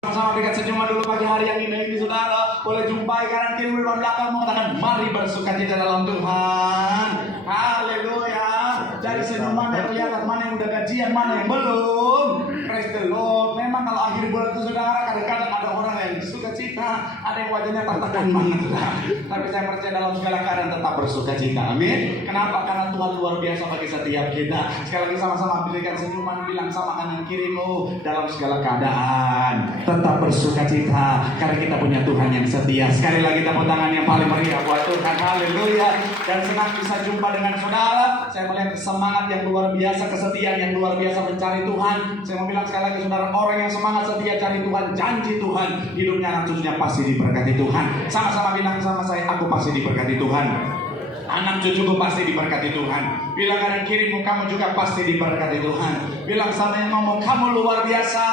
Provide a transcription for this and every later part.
Sama berikan senyuman dulu pagi hari yang indah ini saudara. Boleh jumpai kanan kiri depan belakang mengatakan mari bersukacita dalam Tuhan. Haleluya. Dari senyuman yang kelihatan mana yang udah gajian, mana yang belum. Praise the Lord. Memang kalau akhir bulan itu saudara, kadang-kadang ada orang yang sukacita, ada yang wajahnya tertekan banget saudara. Tapi saya percaya dalam segala keadaan tetap bersukacita. Amin. Kenapa? Karena Tuhan luar biasa bagi setiap kita. Sekali lagi sama-sama berikan senyuman, bilang sama kanan kirimu dalam segala keadaan tetap bersukacita karena kita punya Tuhan yang setia. Sekali lagi tepuk tangan yang paling meriah buat Tuhan. Haleluya. Dan senang bisa jumpa dengan saudara. Saya melihat semangat yang luar biasa, kesetiaan yang luar biasa mencari Tuhan. Saya mau bilang sekali lagi saudara, orang yang semangat setia cari Tuhan, janji Tuhan, hidupnya anak cucunya pasti diberkati Tuhan. Sama-sama bilang sama saya, aku pasti diberkati Tuhan. Anak cucuku pasti diberkati Tuhan. Bilang kanan kirimu, kamu juga pasti diberkati Tuhan. Bilang sama yang ngomong, kamu luar biasa.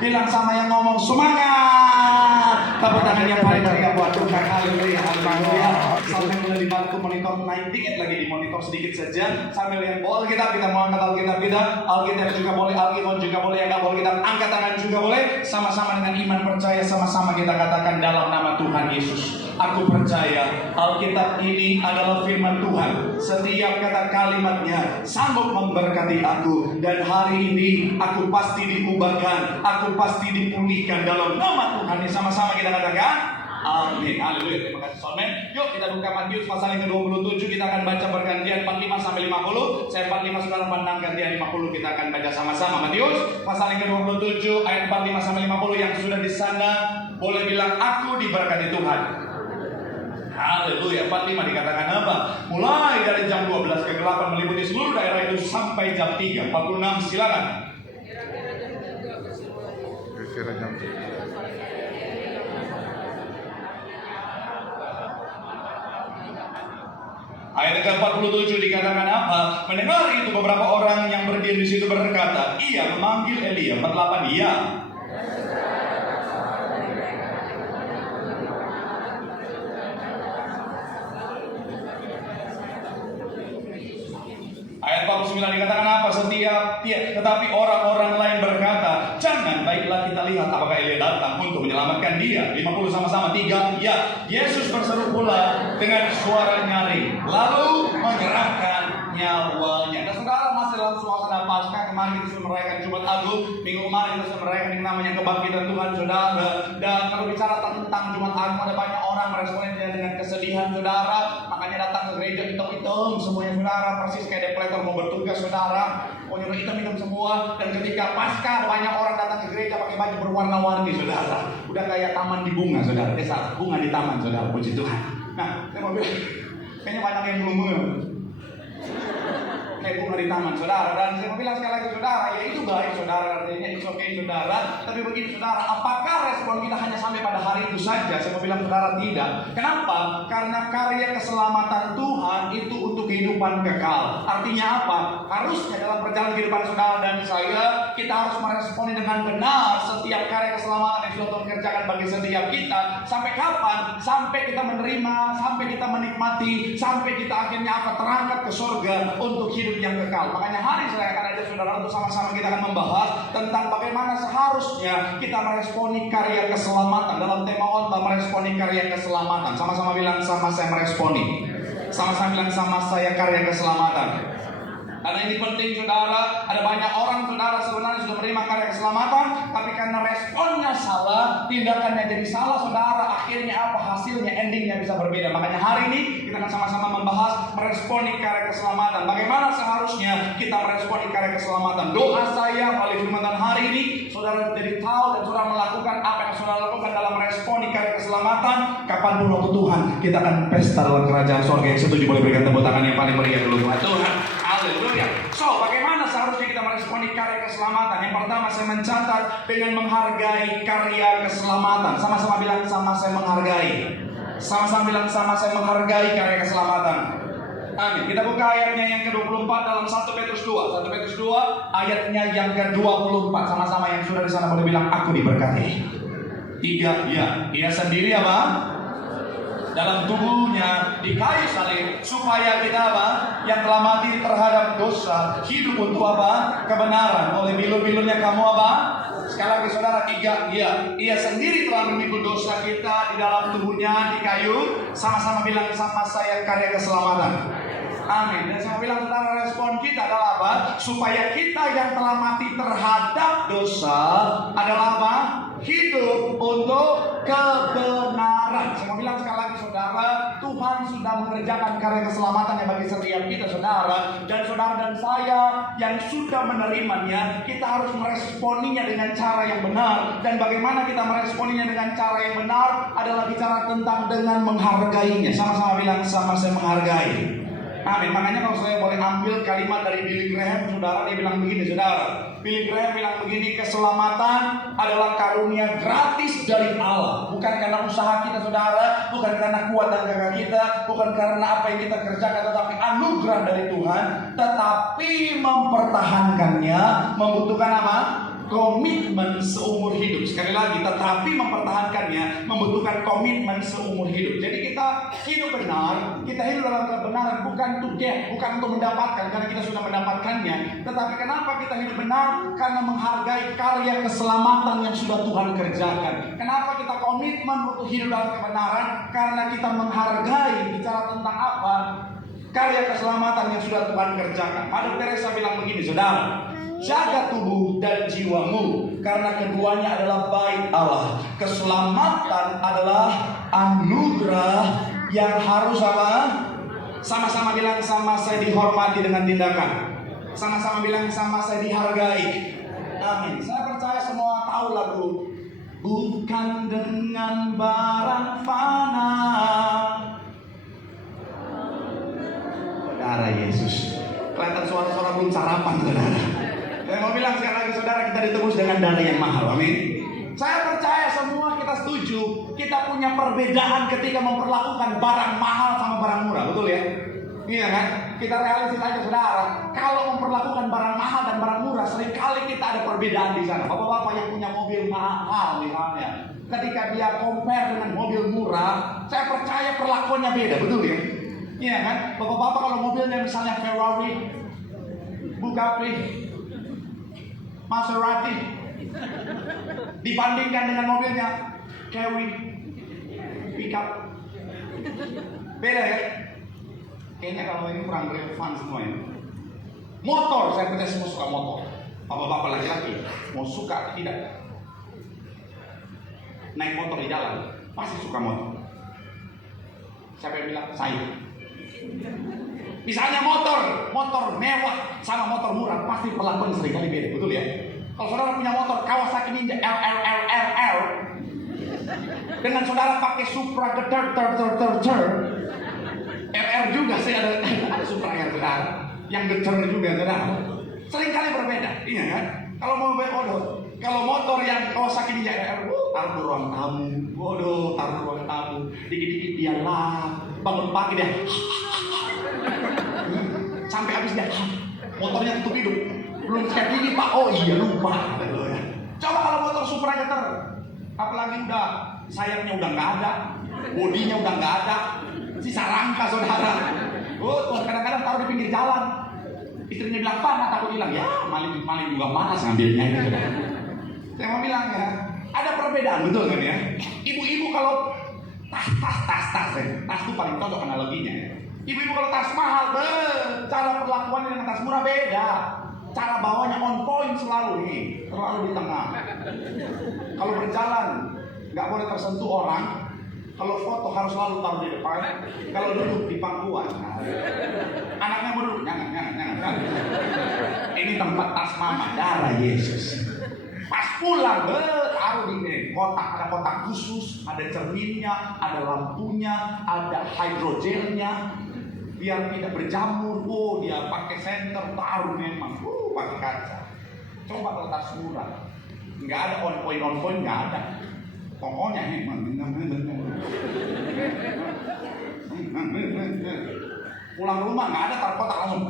Bilang sama yang ngomong, semangat. Tepuk tangan yang paling meriah buat Tuhan. Haleluya, haleluya. Sampai mulai dibantu monitor, naik dikit lagi di monitor sedikit saja. Sambil yang bawa Alkitab, kita mau angkat Alkitab kita. Alkitab juga boleh, Alkitab juga boleh, yang nggak boleh kita angkat tangan juga boleh. Sama-sama dengan iman percaya, sama-sama kita katakan dalam nama Tuhan Yesus. Aku percaya Alkitab ini adalah firman Tuhan. Setiap kata kalimatnya sanggup memberkati aku. Dan hari ini aku pasti diubahkan, aku pasti dipulihkan dalam nama Tuhan. Sama-sama kita katakan amin. Haleluya. Terima kasih Solmen. Yuk kita buka Matius pasal yang ke-27. Kita akan baca bergantian 45 sampai 50. Saya 45 sekarang pandang gantian 50. Kita akan baca sama-sama Matius pasal yang ke-27 ayat 45 sampai 50. Yang sudah di sana boleh bilang aku diberkati Tuhan. Haleluya. 45 dikatakan apa? Mulai dari jam 12 kegelapan meliputi seluruh daerah itu sampai jam 3. 46 silakan. Ayat ke-47 dikatakan apa? Mendengar itu beberapa orang yang berdiri di situ berkata, ia memanggil Elia. 48 iya. Ayat 49 dikatakan apa? Tetapi orang-orang lain berkata, jangan, baiklah kita lihat apakah Elia datang untuk menyelamatkan dia. 50 sama-sama 3 ya. Yesus berseru pula dengan suara nyaring, lalu menyerahkan nyawanya. Dan saudara, masih dalam suasana Paskah. Kemarin kita sudah merayakan Jumat Agung, minggu kemarin kita sudah merayakan yang namanya kebangkitan Tuhan saudara. Dan kalau bicara tentang Jumat Agung, ada banyak orang meresponnya dengan kesedihan saudara. Makanya datang ke gereja hitam-hitam semuanya saudara, persis kayak depletor mau bertugas saudara. Pokoknya hitam-hitam semua. Dan ketika Paskah banyak orang datang ke gereja pakai baju berwarna-warni saudara. Udah kayak taman di bunga saudara. Desa bunga di taman saudara, puji Tuhan. Nah, saya mau bilang, kayaknya banyak yang belum kayak bunga di taman saudara. Dan saya mau bilang sekali lagi saudara, ya itu baik saudara, artinya it's okay saudara. Tapi begini saudara, apakah respon kita hanya sampai pada hari itu saja? Saya mau bilang saudara, tidak. Kenapa? Karena karya keselamatan Tuhan itu untuk kehidupan kekal. Artinya apa? Harusnya dalam perjalanan kehidupan saudara dan saya, kita harus meresponi dengan benar setiap karya keselamatan yang sudah Tuhan kerjakan bagi setiap kita. Sampai kapan? Sampai kita menerima, sampai kita menikmati, sampai kita akhirnya akan terangkat ke surga untuk hidup yang kekal. Makanya hari saya akan ajak saudara untuk sama-sama kita akan membahas tentang bagaimana seharusnya kita meresponi karya keselamatan. Dalam tema khotbah meresponi karya keselamatan. Sama-sama bilang sama saya meresponi. Sama-sama bilang sama saya karya keselamatan. Karena ini penting saudara. Ada banyak orang saudara sebenarnya sudah menerima karya keselamatan, tapi karena responnya salah, tindakannya jadi salah saudara, akhirnya apa hasilnya, endingnya bisa berbeda. Makanya hari ini kita akan sama-sama membahas meresponi karya keselamatan. Bagaimana seharusnya kita meresponi karya keselamatan. Doa saya melalui firman Tuhan hari ini, saudara jadi tahu dan saudara melakukan apa yang saudara lakukan dalam meresponi karya keselamatan. Kapanpun waktu Tuhan, kita akan pesta dalam kerajaan surga. Yang setuju boleh berikan tepuk tangan yang paling meriah dulu buat Tuhan. Haleluya. So, bagaimana seharusnya kita meresponi karya keselamatan? Yang pertama saya mencatat dengan menghargai karya keselamatan. Sama-sama bilang sama saya menghargai. Sama-sama bilang sama saya menghargai karya keselamatan. Amin. Kita buka ayatnya yang ke-24 dalam 1 Petrus 2. 1 Petrus 2 ayatnya yang ke-24. Sama-sama yang sudah di sana boleh bilang aku diberkati. 3 ya. Dia sendiri apa? Dalam tubuhnya di kayu salib supaya kita apa? Yang telah mati terhadap dosa hidup untuk apa? Kebenaran. Oleh bilur-bilurnya kamu apa? Sekali lagi saudara, ia sendiri telah memikul dosa kita di dalam tubuhnya di kayu. Sama-sama bilang sama saya, karya keselamatan. Amin. Dan saya bilang saudara, respon kita adalah apa? Supaya kita yang telah mati terhadap dosa adalah apa? Hidup untuk kebenaran. Saya mau bilang sekali lagi saudara, Tuhan sudah mengerjakan karya keselamatan yang bagi setiap kita saudara. Dan saudara dan saya yang sudah menerimanya, kita harus meresponinya dengan cara yang benar. Dan bagaimana kita meresponinya dengan cara yang benar adalah bicara tentang dengan menghargainya. Sama-sama bilang, sama saya menghargai. Amin. Makanya kalau saya boleh ambil kalimat dari Billy Graham, saudara, dia bilang begini, saudara. Billy Graham bilang begini, keselamatan adalah karunia gratis dari Allah. Bukan karena usaha kita, saudara. Bukan karena kuat dan gagah kita. Bukan karena apa yang kita kerjakan, tetapi anugerah dari Tuhan. Tetapi mempertahankannya membutuhkan apa? Komitmen seumur hidup. Sekali lagi, tetapi mempertahankannya membutuhkan komitmen seumur hidup. Jadi kita hidup benar, kita hidup dalam kebenaran, bukan to get, bukan untuk mendapatkan, karena kita sudah mendapatkannya. Tetapi kenapa kita hidup benar? Karena menghargai karya keselamatan yang sudah Tuhan kerjakan. Kenapa kita komitmen untuk hidup dalam kebenaran? Karena kita menghargai, bicara tentang apa? Karya keselamatan yang sudah Tuhan kerjakan. Mother Teresa bilang begini, saudara, jaga tubuh dan jiwamu, karena keduanya adalah bait Allah. Keselamatan adalah anugerah yang harus apa? Sama-sama bilang, sama saya dihormati dengan tindakan. Sama-sama bilang, sama saya dihargai. Amin. Saya percaya semua tahu lagu bukan dengan barang fana. Saudara Yesus, kelihatan suara-suara belum sarapan, saudara. Saya mau bilang sekali lagi saudara, kita ditebus dengan dana yang mahal. Amin. Saya percaya semua kita setuju, kita punya perbedaan ketika memperlakukan barang mahal sama barang murah, betul ya? Iya kan? Kita realistis aja saudara, kalau memperlakukan barang mahal dan barang murah, seringkali kita ada perbedaan di sana. Bapak-bapak yang punya mobil mahal misalnya, ketika dia compare dengan mobil murah, saya percaya perlakuannya beda, betul ya? Iya kan? Bapak-bapak kalau mobilnya misalnya Ferrari, Bugatti, Maserati, dibandingkan dengan mobilnya Camry, pickup, beda ya? Kayaknya kalau ini kurang relevan semua ini. Motor, saya percaya semua suka motor. Bapak-bapak laki-laki mau suka atau tidak naik motor di jalan, pasti suka motor. Siapa yang bilang? Saya. Misalnya motor mewah sama motor murah, pasti perlakuan seringkali beda, betul ya? Kalau saudara punya motor Kawasaki Ninja LL dengan saudara pakai Supra getar RR juga sih, ada Supra RR yang getar juga, saudara. Seringkali berbeda, iya kan? Kalau motor yang Kawasaki Ninja RR, taruh ruang tamu, taruh ruang tamu, dikit-dikit dia lap, bangun pagi dia sampai habis dia motornya tutup hidup, belum siap gini pak, oh iya lupa. Coba kalau motor Supra getar, apalagi udah sayapnya udah nggak ada, bodinya udah nggak ada, sisa rangka saudara. Kadang-kadang taruh di pinggir jalan, istrinya bilang panas, aku bilang ya maling juga panas ngambilnya. Saya mau bilang ya, ada perbedaan, betul kan ya? Ibu-ibu kalau tas itu paling cocok analoginya. Ibu-ibu kalau tas mahal, cara perlakuannya dengan tas murah beda. Cara bawanya on point selalu nih, terlalu di tengah. Kalau berjalan nggak boleh tersentuh orang. Kalau foto harus selalu taruh di depan. Kalau duduk di pangkuan. Anaknya mau duduk, jangan. Ini tempat tas mama, darah Yesus. Pas pulang, taruh di kotak, ada kotak khusus, ada cerminnya, ada lampunya, ada hidrogelnya, biar tidak berjamur. Dia pakai senter, taruh memang, pakai kaca. Coba kalau tas murah, nggak ada on point, nggak ada. Pokoknya pulang rumah nggak ada taruh kotak langsung.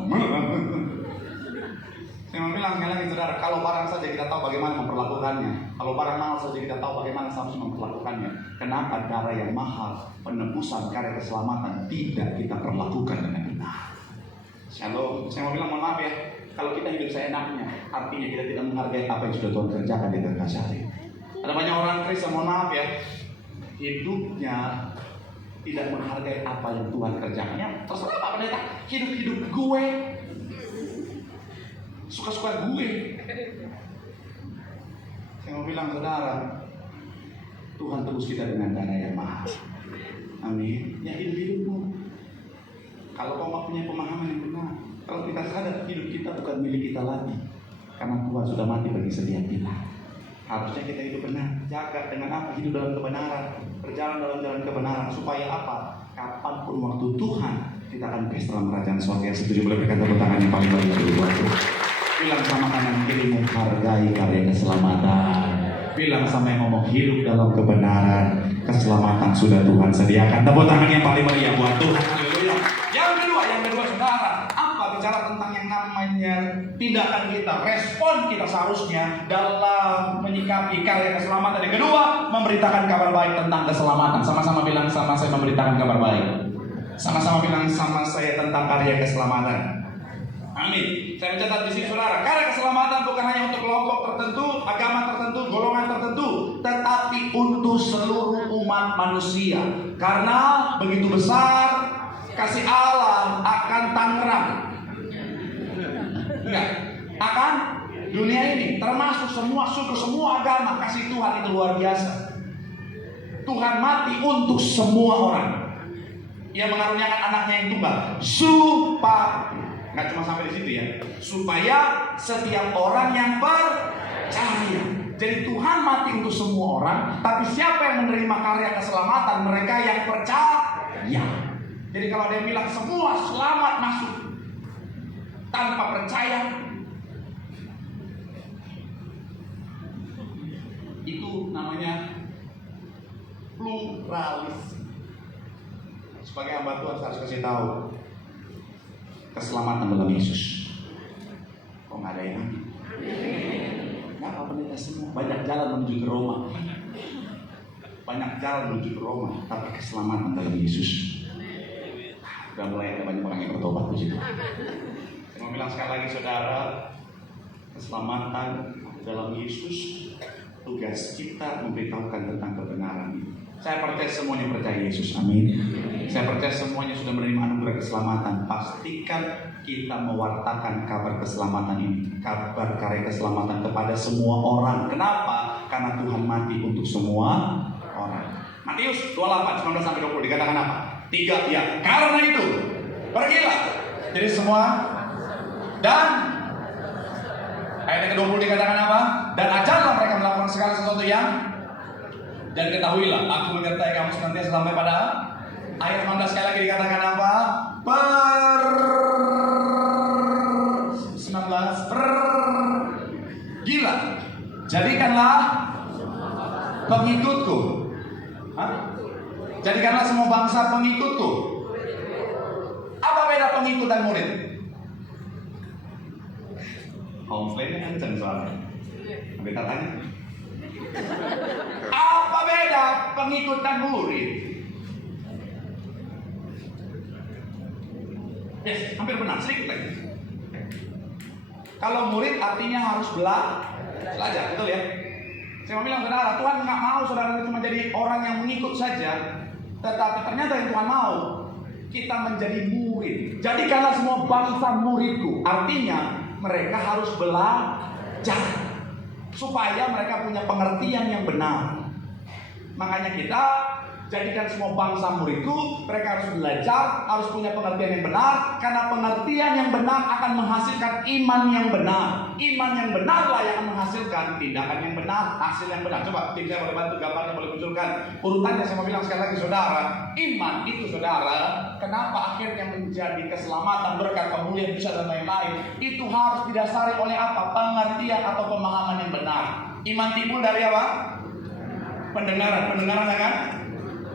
Saya mau bilang sekali lagi saudara, kalau barang saja kita tahu bagaimana memperlakukannya, kalau barang mahal saja kita tahu bagaimana seharusnya memperlakukannya. Kenapa darah yang mahal, penebusan karya keselamatan tidak kita perlakukan dengan benar? Shalom. Saya mau bilang mohon maaf ya, Kalau kita hidup seenaknya, artinya kita tidak menghargai apa yang sudah Tuhan kerjakan di Terkasari. Ada banyak orang Kristen, mohon maaf ya, hidupnya tidak menghargai apa yang Tuhan kerjakan. Ya, terserah Pak Pendeta, hidup gue, suka-suka gue. Saya mau bilang saudara, Tuhan tebus kita dengan dana yang mahal. Amin. Ya hidup-hidupmu. Kalau kau punya pemahaman yang benar, kalau kita sadar hidup kita bukan milik kita lagi, karena Tuhan sudah mati bagi setiap kita. Harusnya kita hidup benar. Jaga dengan apa? Hidup dalam kebenaran, berjalan dalam jalan kebenaran. Supaya apa? Kapanpun waktu Tuhan, kita akan pesta dalam kerajaan surga. Setuju? Boleh berikan tepuk tangan yang paling baik dulu buat Tuhan. Bilang sama kanan kirimu, hargai karya keselamatan. Bilang sama yang ngomong, hidup dalam kebenaran, keselamatan sudah Tuhan sediakan. Tepuk tangan yang paling meriah buat Tuhan. Haleluya. Yang kedua saudara, apa bicara tentang yang namanya tindakan kita, respon kita seharusnya dalam menyikapi karya keselamatan. Yang kedua, memberitakan kabar baik tentang keselamatan. Sama-sama bilang sama saya, memberitakan kabar baik. Sama-sama bilang sama saya tentang karya keselamatan. Amin. Saya mencatat di sini saudara, karya keselamatan bukan hanya untuk kelompok tertentu, agama tertentu, golongan tertentu, tetapi untuk seluruh umat manusia. Karena begitu besar kasih Allah akan Tangerang, enggak, akan dunia ini, termasuk semua suku, semua agama. Kasih Tuhan itu luar biasa. Tuhan mati untuk semua orang. Ia mengaruniakan anaknya yang tunggal supaya, nggak cuma sampai di situ ya, supaya setiap orang yang percaya. Jadi Tuhan mati untuk semua orang, tapi siapa yang menerima karya keselamatan? Mereka yang percaya. Jadi kalau dia bilang semua selamat masuk tanpa percaya, itu namanya pluralis. Sebagai hamba Tuhan saya harus kasih tahu keselamatan dalam Yesus. Kok nggak ada yang amin? Nggak apa pendeta semua. Banyak jalan menuju ke Roma. Banyak jalan menuju ke Roma, tapi keselamatan dalam Yesus. Udah mulai ada banyak orang yang bertobat di situ. Saya mau bilang sekali lagi saudara, keselamatan dalam Yesus, tugas kita memberitahukan tentang kebenaran ini. Saya percaya semuanya percaya Yesus, amin. Saya percaya semuanya sudah menerima anugerah keselamatan. Pastikan kita mewartakan kabar keselamatan ini, kabar karya keselamatan kepada semua orang. Kenapa? Karena Tuhan mati untuk semua orang. Matius 28, 19-20 dikatakan apa? 3, ya. Karena itu, pergilah. Jadi semua, dan ayat yang ke-20 dikatakan apa? Dan ajarlah mereka melakukan segala sesuatu yang, dan ketahuilah, aku menyertai kamu senantiasa sampai pada. Ayat 19 sekali lagi dikatakan apa? 19 gila. Jadikanlah pengikutku. Hah? Jadikanlah semua bangsa pengikutku. Apa beda pengikut dan murid? Komplainnya kenceng soalnya. Kita tanya. Apa beda pengikut dan murid? Yes, hampir benar, sedikit lagi. Kalau murid artinya harus belajar, betul ya? Saya mau bilang saudara, Tuhan nggak mau saudara cuma jadi orang yang mengikut saja, tetapi ternyata yang Tuhan mau kita menjadi murid. Jadikanlah semua bangsa muridku. Artinya mereka harus belajar supaya mereka punya pengertian yang benar. Makanya kita jadikan semua bangsa muridku. Mereka harus belajar, harus punya pengertian yang benar. Karena pengertian yang benar akan menghasilkan iman yang benar. Iman yang benarlah yang akan menghasilkan tindakan yang benar, hasil yang benar. Coba tim saya boleh bantu gambarnya, boleh munculkan urutannya. Saya mau bilang sekali lagi saudara, iman itu saudara, kenapa akhirnya menjadi keselamatan, berkat, kemuliaan, bisa dan lain-lain, itu harus didasari oleh apa? Pengertian atau pemahaman yang benar. Iman timbul dari apa? Pendengaran kan?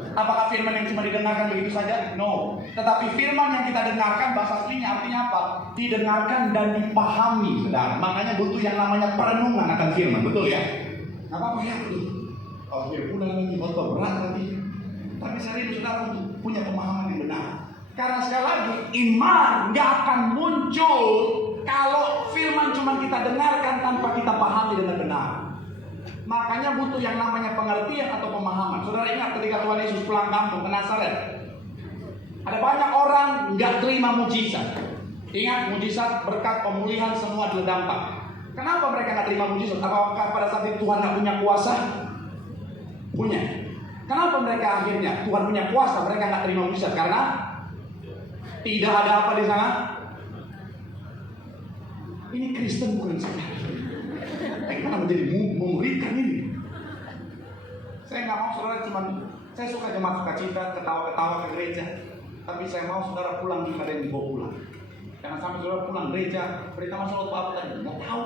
Apakah firman yang cuma didengarkan begitu saja? No. Tetapi firman yang kita dengarkan bahasa aslinya artinya apa? Didengarkan dan dipahami, saudara. Makanya butuh yang namanya perenungan akan firman, betul ya? Nggak apa-apa ya, betul. Oh, ya udah lagi berat nanti. Tapi serius saudara untuk punya pemahaman yang benar. Karena sekali lagi iman nggak akan muncul Kalau firman cuma kita dengarkan tanpa kita pahami dengan benar, makanya butuh yang namanya pengertian atau pemahaman. Saudara ingat ketika Tuhan Yesus pulang kampung ke Nazaret, ada banyak orang nggak terima mujizat. Ingat, mujizat berkat pemulihan semua terdampak. Kenapa mereka nggak terima mujizat? Apakah pada saat itu Tuhan nggak punya kuasa? Punya. Kenapa mereka akhirnya Tuhan punya kuasa, mereka nggak terima mujizat? Karena tidak ada apa di sana. Ini Kristen bukan saudara. Bagaimana menjadi memuridkan ini? Saya nggak mau saudara saya suka jemaat sukacita, ketawa-ketawa ke gereja, tapi saya mau saudara pulang juga ada yang dibawa pulang. Jangan sampai saudara pulang gereja, berita masalah apa tadi? Nggak tahu.